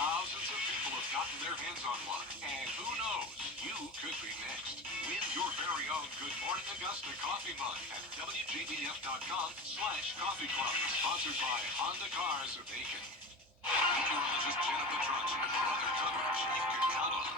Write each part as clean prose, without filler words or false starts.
Thousands of people have gotten their hands on one. And who knows, you could be next. Win your very own Good Morning Augusta coffee mug at WJBF.com/coffee club. Sponsored by Honda Cars of Aiken. Meteorologist Jennifer Trunch and weather coverage you can count on.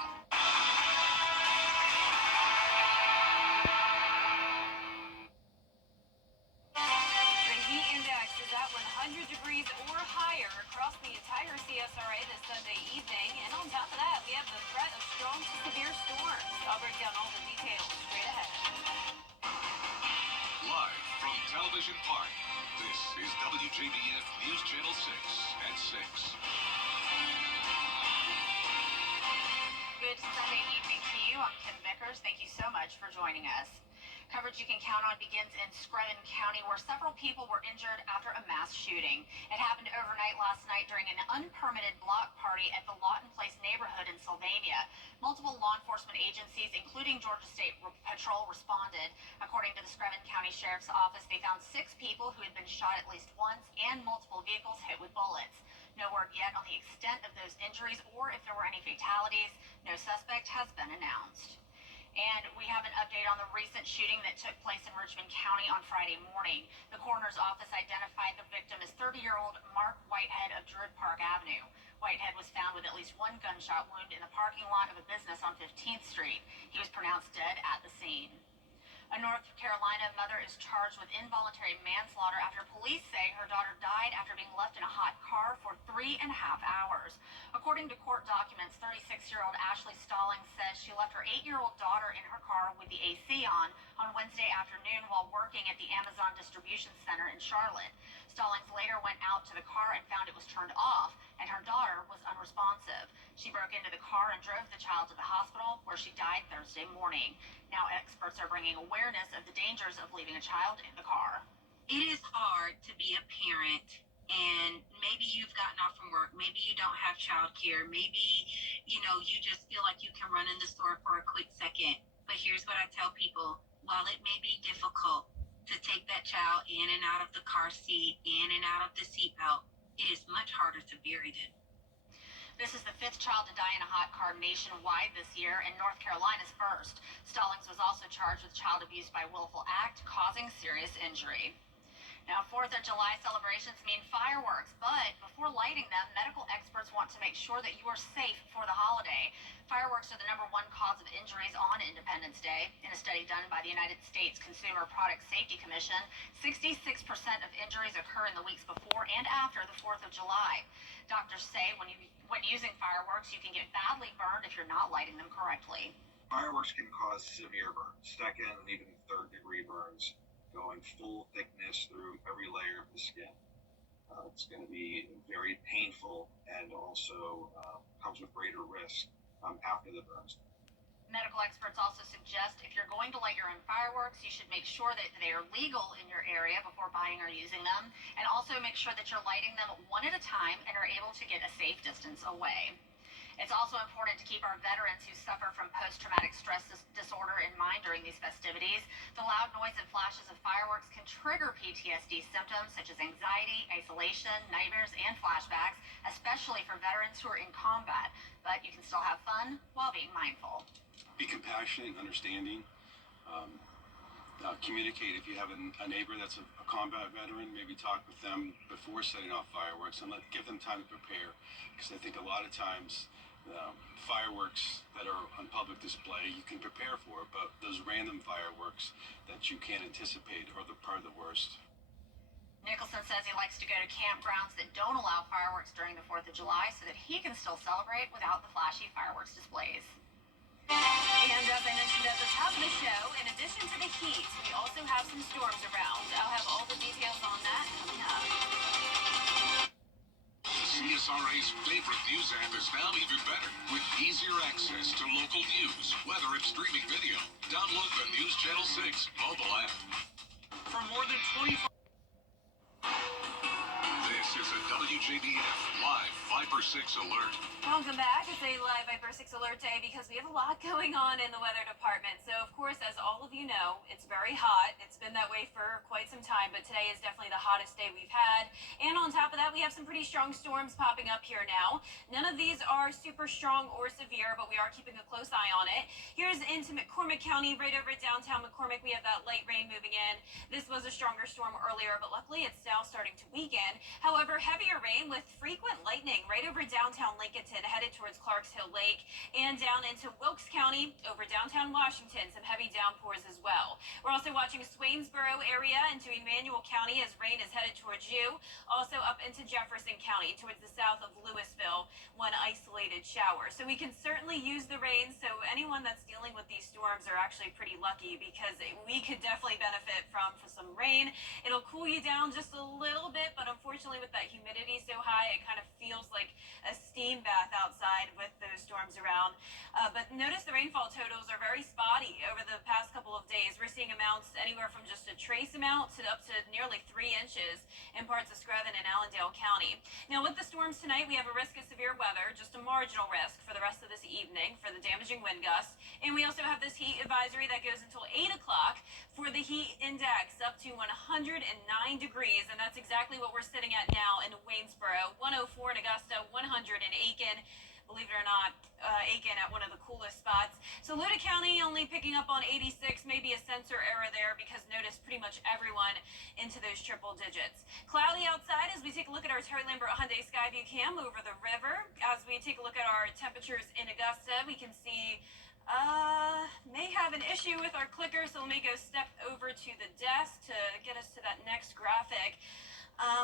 The heat index is at 100 degrees or higher across the entire CSRA this Sunday evening. And on top of that, we have the threat of strong to severe storms. I'll break down all the details straight ahead. Live from Television Park, this is WJBF News Channel 6 at 6. Good Sunday evening to you. I'm Kim Vickers. Thank you so much for joining us. Coverage you can count on begins in Scranton County, where several people were injured after a mass shooting. It happened overnight last night during an unpermitted block party at the Lawton Place neighborhood in Sylvania. Multiple law enforcement agencies, including Georgia State Patrol, responded. According to the Scranton County Sheriff's Office, they found 6 people who had been shot at least once and multiple vehicles hit with bullets. No word yet on the extent of those injuries or if there were any fatalities. No suspect has been announced. And we have an update on the recent shooting that took place in Richmond County on Friday morning. The coroner's office identified the victim as 30-year-old Mark Whitehead of Druid Park Avenue. Whitehead was found with at least one gunshot wound in the parking lot of a business on 15th Street. He was pronounced dead at the scene. A North Carolina mother is charged with involuntary manslaughter after police say her daughter died after being left in a hot car for 3.5 hours. According to court documents, 36-year-old Ashley Stallings says she left her 8-year-old daughter in her car with the AC on Wednesday afternoon while working at the Amazon Distribution Center in Charlotte. Stallings later went out to the car and found it was turned off, and her daughter was unresponsive. She broke into the car and drove the child to the hospital, where she died Thursday morning. Now experts are bringing awareness of the dangers of leaving a child in the car. It is hard to be a parent, and maybe you've gotten off from work, maybe you don't have childcare, maybe, you just feel like you can run in the store for a quick second. But here's what I tell people: while it may be difficult to take that child in and out of the car seat, in and out of the seatbelt, it is much harder to bury them. This is the 5th child to die in a hot car nationwide this year, and North Carolina's first. Stallings was also charged with child abuse by willful act, causing serious injury. Now, 4th of July celebrations mean fireworks, but before lighting them, medical experts want to make sure that you are safe for the holiday. Fireworks are the #1 cause of injuries on Independence Day. In a study done by the United States Consumer Product Safety Commission, 66% of injuries occur in the weeks before and after the 4th of July. Doctors say when using fireworks, you can get badly burned if you're not lighting them correctly. Fireworks can cause severe burns, 2nd and even 3rd-degree burns, going full thickness through every layer of the skin. It's going to be very painful and also comes with greater risk after the burns. Medical experts also suggest if you're going to light your own fireworks, you should make sure that they are legal in your area before buying or using them, and also make sure that you're lighting them one at a time and are able to get a safe distance away. It's also important to keep our veterans who suffer from post-traumatic stress disorder in mind during these festivities. The loud noise and flashes of fireworks can trigger PTSD symptoms such as anxiety, isolation, nightmares, and flashbacks, especially for veterans who are in combat. But you can still have fun while being mindful. Be compassionate and understanding. Communicate if you have a neighbor that's a combat veteran. Maybe talk with them before setting off fireworks and give them time to prepare. Because I think a lot of times fireworks that are on public display you can prepare for, but those random fireworks that you can't anticipate are part of the worst. Nicholson says he likes to go to campgrounds that don't allow fireworks during the 4th of July so that he can still celebrate without the flashy fireworks displays. And as I mentioned at the top of the show, in addition to the heat, we also have some storms around. I'll have all the details on that coming up. CSRA's favorite news app is now even better with easier access to local news, weather, and streaming video. Download the News Channel 6 mobile app. For more than 25... This This is a WJBF Live 5 for 6 alert. Welcome back. It's a live Viper 6 alert day because we have a lot going on in the weather department. So, of course, as all of you know, it's very hot. It's been that way for quite some time, but today is definitely the hottest day we've had. And on top of that, we have some pretty strong storms popping up here now. None of these are super strong or severe, but we are keeping a close eye on it. Here's into McCormick County, right over at downtown McCormick. We have that light rain moving in. This was a stronger storm earlier, but luckily it's now starting to weaken. However, heavier rain with frequent lightning right over downtown Lincolnton, headed towards Clarks Hill Lake, and down into Wilkes County over downtown Washington. Some heavy downpours as well. We're also watching Swainsboro area into Emmanuel County as rain is headed towards you. Also up into Jefferson County towards the south of Louisville, one isolated shower. So we can certainly use the rain. So anyone that's dealing with these storms are actually pretty lucky because we could definitely benefit from some rain. It'll cool you down just a little bit, but unfortunately with that humidity so high, it kind of feels like a steam bath outside with those storms around. But notice the rainfall totals are very spotty over the past couple of days. We're seeing amounts anywhere from just a trace amount to up to nearly 3 inches in parts of Screven and Allendale County. Now with the storms tonight, we have a risk of severe weather, just a marginal risk for the rest of this evening for the damaging wind gusts. And we also have this heat advisory that goes until 8 o'clock for the heat index up to 109 degrees. And that's exactly what we're sitting at now in Waynesboro, 104 in Augusta, 100 in Aiken. Believe it or not, Aiken at one of the coolest spots. Saluda County only picking up on 86, maybe a sensor error there because notice pretty much everyone into those triple digits. Cloudy outside as we take a look at our Terry Lambert Hyundai Skyview cam over the river. As we take a look at our temperatures in Augusta, we can see may have an issue with our clicker, so let me go step over to the desk to get us to that next graphic.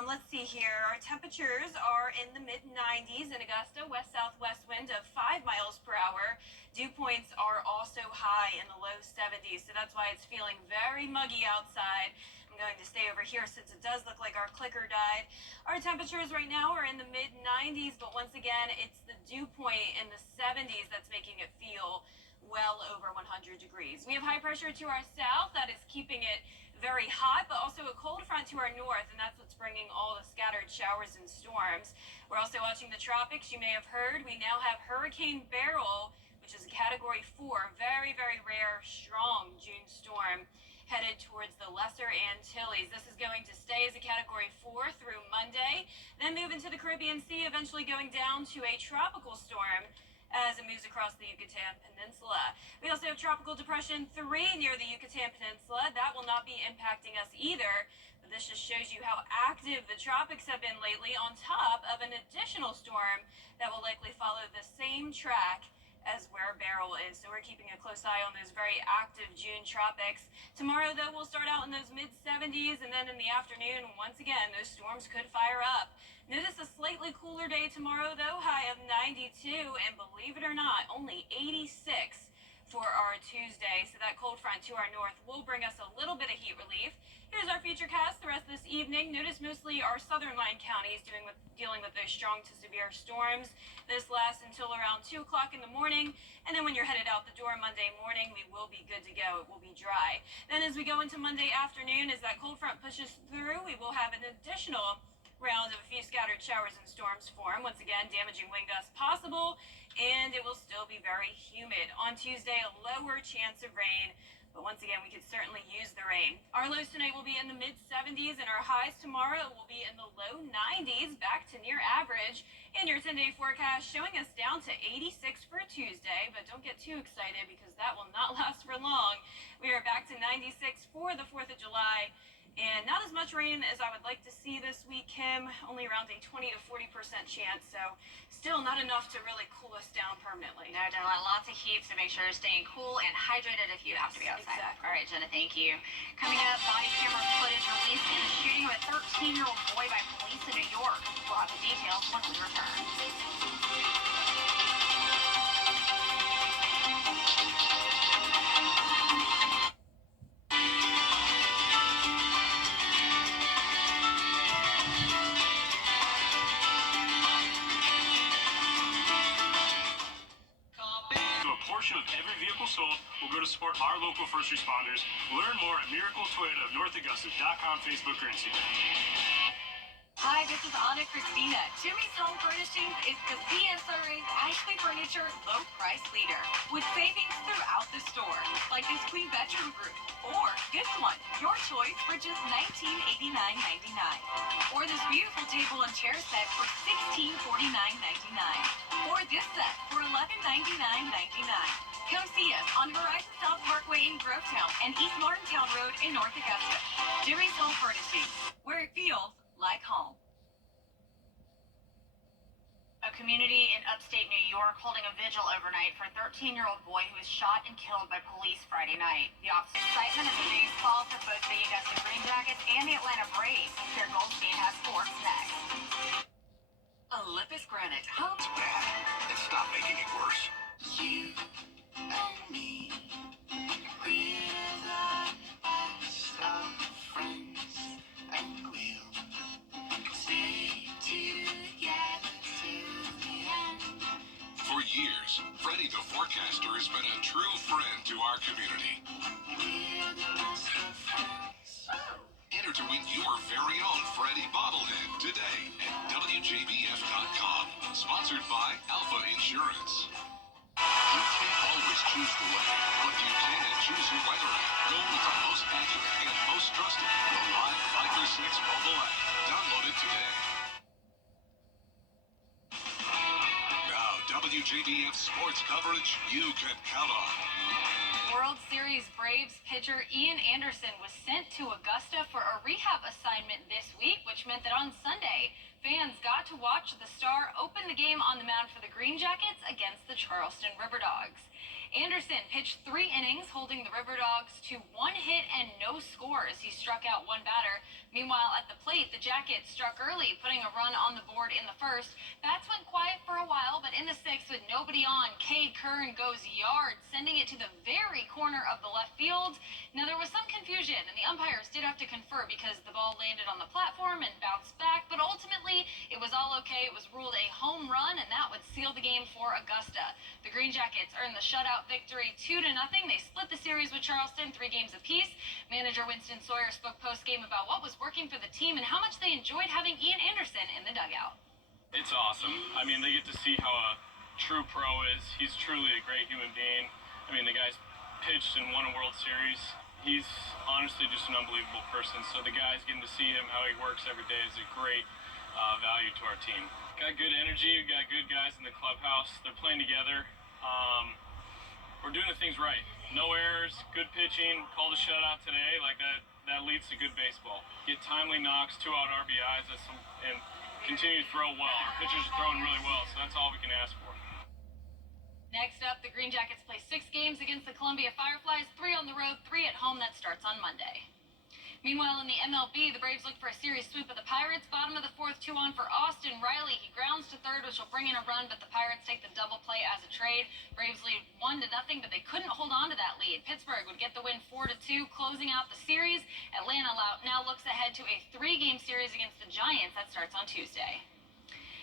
Let's see here. Our temperatures are in the mid-90s in Augusta, west-southwest wind of 5 miles per hour. Dew points are also high in the low 70s, so that's why it's feeling very muggy outside. I'm going to stay over here since it does look like our clicker died. Our temperatures right now are in the mid-90s, but once again, it's the dew point in the 70s that's making it feel well over 100 degrees. We have high pressure to our south that is keeping it very hot, but also a cold front to our north, and that's what's bringing all the scattered showers and storms. We're also watching the tropics. You may have heard we now have Hurricane Beryl, which is a Category 4, very, very rare, strong June storm headed towards the Lesser Antilles. This is going to stay as a Category 4 through Monday, then move into the Caribbean Sea, eventually going down to a tropical storm as it moves across the Yucatan Peninsula. We also have Tropical Depression 3 near the Yucatan Peninsula. That will not be impacting us either, but this just shows you how active the tropics have been lately, on top of an additional storm that will likely follow the same track as where Beryl is. So we're keeping a close eye on those very active June tropics. Tomorrow, though, we'll start out in those mid-70s, and then in the afternoon, once again, those storms could fire up. Notice a slightly cooler day tomorrow, though, high of 92, and believe it or not, only 86 for our Tuesday. So that cold front to our north will bring us a little bit of heat relief. Here's our futurecast the rest of this evening. Notice mostly our southern line counties dealing with those strong to severe storms. This lasts until around 2 o'clock in the morning. And then when you're headed out the door Monday morning, we will be good to go. It will be dry. Then as we go into Monday afternoon, as that cold front pushes through, we will have an additional round of a few scattered showers and storms form. Once again, damaging wind gusts possible, and it will still be very humid. On Tuesday, a lower chance of rain, but once again, we could certainly use the rain. Our lows tonight will be in the mid-70s, and our highs tomorrow will be in the low 90s, back to near average. And your 10-day forecast showing us down to 86 for Tuesday, but don't get too excited because that will not last for long. We are back to 96 for the 4th of July. And not as much rain as I would like to see this week, Kim. Only around a 20 to 40% chance, so still not enough to really cool us down permanently. No, lots of heat, so make sure you're staying cool and hydrated if you have to be outside. Exactly. All right, Jenna, thank you. Coming up, body camera footage released in the shooting of a 13-year-old boy by police in New York. We'll have the details when we return. Of every vehicle sold will go to support our local first responders. Learn more at miracletoyotaofnorthaugusta.com, Facebook, or Instagram. Hi, this is Anna Christina. Jimmy's Home Furnishings is the PSRA's Ashley Furniture low price leader with savings throughout the store, like this queen bedroom group, or this one, your choice for just $1989.99, or this beautiful table and chair set for $1649.99, or this set for $1199.99. Come see us on Horizon South Parkway in Grovetown and East Martintown Road in North Augusta. Jimmy's Home Furnishings, where it feels like home. A community in upstate New York holding a vigil overnight for a 13-year-old boy who was shot and killed by police Friday night. The officer's excitement is a baseball for both the Augusta Green Jackets and the Atlanta Braves. Sarah Goldstein has sports next. Olympus Granite, home. It's bad. And stop making it worse. You and me, we're the best of friends, and we'll stay together to the end. For years, Freddie the Forecaster has been a true friend to our community. We're the best of friends. Enter to win your very own Freddie bobblehead today at WJBF.com. Sponsored by Alpha Insurance. You can't always choose the weather, but you can choose your weather app. Go with the most accurate and most trusted, the Live Finder 6 mobile app. Download it today. Now, WJBF sports coverage you can count on. World Series Braves pitcher Ian Anderson was sent to Augusta for a rehab assignment this week, which meant that on Sunday, fans got to watch the star open the game on the mound for the Green Jackets against the Charleston River Dogs. Anderson pitched 3 innings, holding the River Dogs to 1 hit and no score as he struck out 1 batter. Meanwhile, at the plate, the Jackets struck early, putting a run on the board in the first. Bats went quiet for a while, but in the 6th, with nobody on, Cade Kern goes yard, sending it to the very corner of the left field. Now, there was some confusion, and the umpires did have to confer because the ball landed on the platform and bounced back, but ultimately, it was all okay. It was ruled a home run, and that would seal the game for Augusta. The Green Jackets earned the shutout victory 2-0. They split the series with Charleston 3 games apiece. Manager Winston Sawyer spoke post-game about what was working for the team and how much they enjoyed having Ian Anderson in the dugout. It's awesome. I mean, they get to see how a true pro is. He's truly a great human being. I mean, the guy's pitched and won a World Series. He's honestly just an unbelievable person. So the guys getting to see him, how he works every day is a great value to our team. Got good energy. We got good guys in the clubhouse. They're playing together. We're doing the things right. No errors, good pitching, called a shutout today. Like that leads to good baseball. Get timely knocks, 2-out RBIs, and continue to throw well. Our pitchers are throwing really well, so that's all we can ask for. Next up, the Green Jackets play 6 games against the Columbia Fireflies, 3 on the road, 3 at home. That starts on Monday. Meanwhile, in the MLB, the Braves look for a series sweep of the Pirates. Bottom of the 4th, 2-on for Austin Riley. He grounds to third, which will bring in a run, but the Pirates take the double play as a trade. Braves lead 1-0, but they couldn't hold on to that lead. Pittsburgh would get the win 4-2, closing out the series. Atlanta now looks ahead to a 3-game series against the Giants that starts on Tuesday.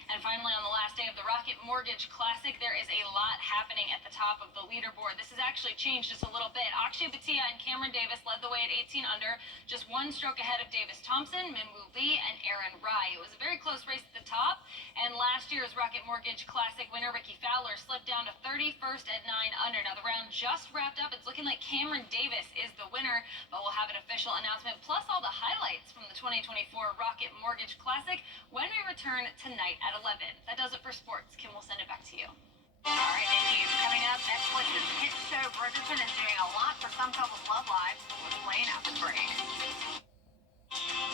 And finally, on the last day of the Rocket Mortgage Classic, there is a lot happening at the top of the leaderboard. This has actually changed just a little bit. Akshay Bhatia and Cameron Davis led the way at 18 under, just 1 stroke ahead of Davis Thompson, Minwoo Lee, and Aaron Rai. It was a very close race at the top, and last year's Rocket Mortgage Classic winner Ricky Fowler slipped down to 31st at 9 under. Now, the round just wrapped up. It's looking like Cameron Davis is the winner, but we'll have an official announcement, plus all the highlights from the 2024 Rocket Mortgage Classic when we return tonight at 11. That does it for sports. Kim, we'll send it back to you. All right, thank you. Coming up, Netflix's hit show Bridgerton is doing a lot for some couples' love lives. We'll explain after the break.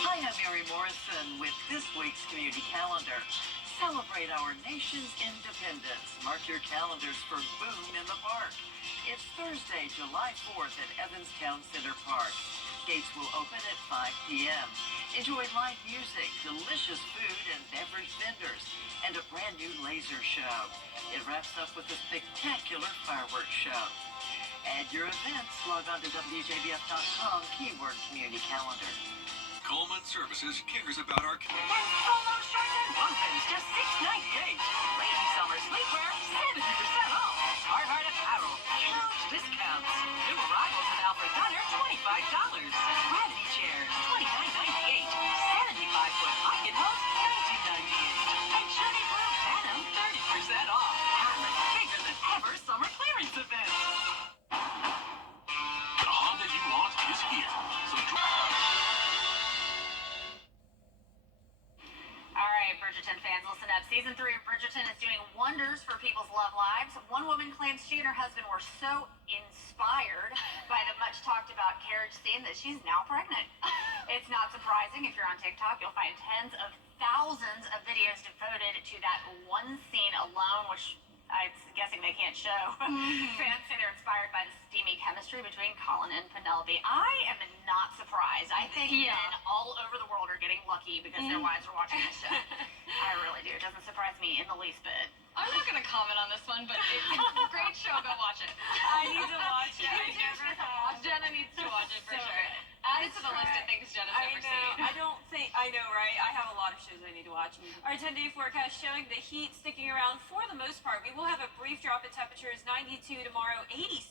Hi, I'm Mary Morrison with this week's community calendar. Celebrate our nation's independence. Mark your calendars for Boom in the Park. It's Thursday, July 4th at Evanstown Center Park. Gates will open at 5 p.m. Enjoy live music, delicious food and beverage vendors, and a brand new laser show. It wraps up with a spectacular fireworks show. Add your events. Log on to WJBF.com, keyword community calendar. Coleman Services cares about our... And solo shirts and bumpins, just $6.98. Lady summer sleepwear, 70% off. Carhartt apparel, huge discounts. New arrivals at Alfred Dunner, $25. Gravity chairs, $29.98. 75-foot pocket host, estrogen is doing wonders for people's love lives. One woman claims she and her husband were so inspired by the much talked about carriage scene that she's now pregnant. It's not surprising. If you're on TikTok, you'll find tens of thousands of videos devoted to that one scene alone, which I'm guessing they can't show. Fans say they're inspired by the steamy chemistry between Colin and Penelope. I am not surprised. I think men all over the world are getting lucky because their wives are watching this show. I really do. It doesn't surprise me in the least bit. I'm not going to comment on this one, but it's a great show. Go watch it. I need to watch it. I never have. Jenna needs to watch it for So sure. good. Add it to the list of things Jenna's never seen. I don't think, I know, right? I have a lot of shows I need to watch. Our 10-day forecast showing the heat sticking around for the most part. We will have a brief drop in temperatures, 92 tomorrow, 86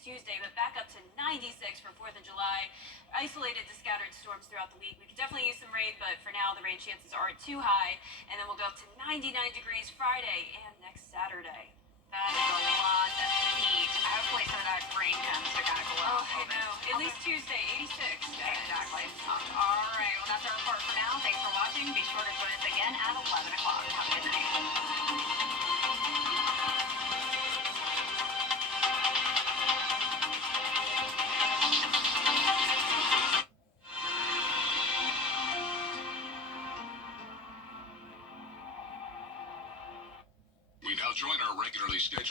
Tuesday, but back up to 96 for 4th of July. Isolated to scattered storms throughout the week. We could definitely use some rain, but for now, the rain chances aren't too high. And then we'll go up to 99 degrees Friday and next Saturday. That is a lot of heat. Hopefully some of that rain comes to kind of cool Oh, off a I little bit. know. At least Tuesday, 86. Exactly. All right. Well, that's our report for now. Thanks for watching. Be sure to join us again at 11 o'clock. Have a good night. We now join our regularly scheduled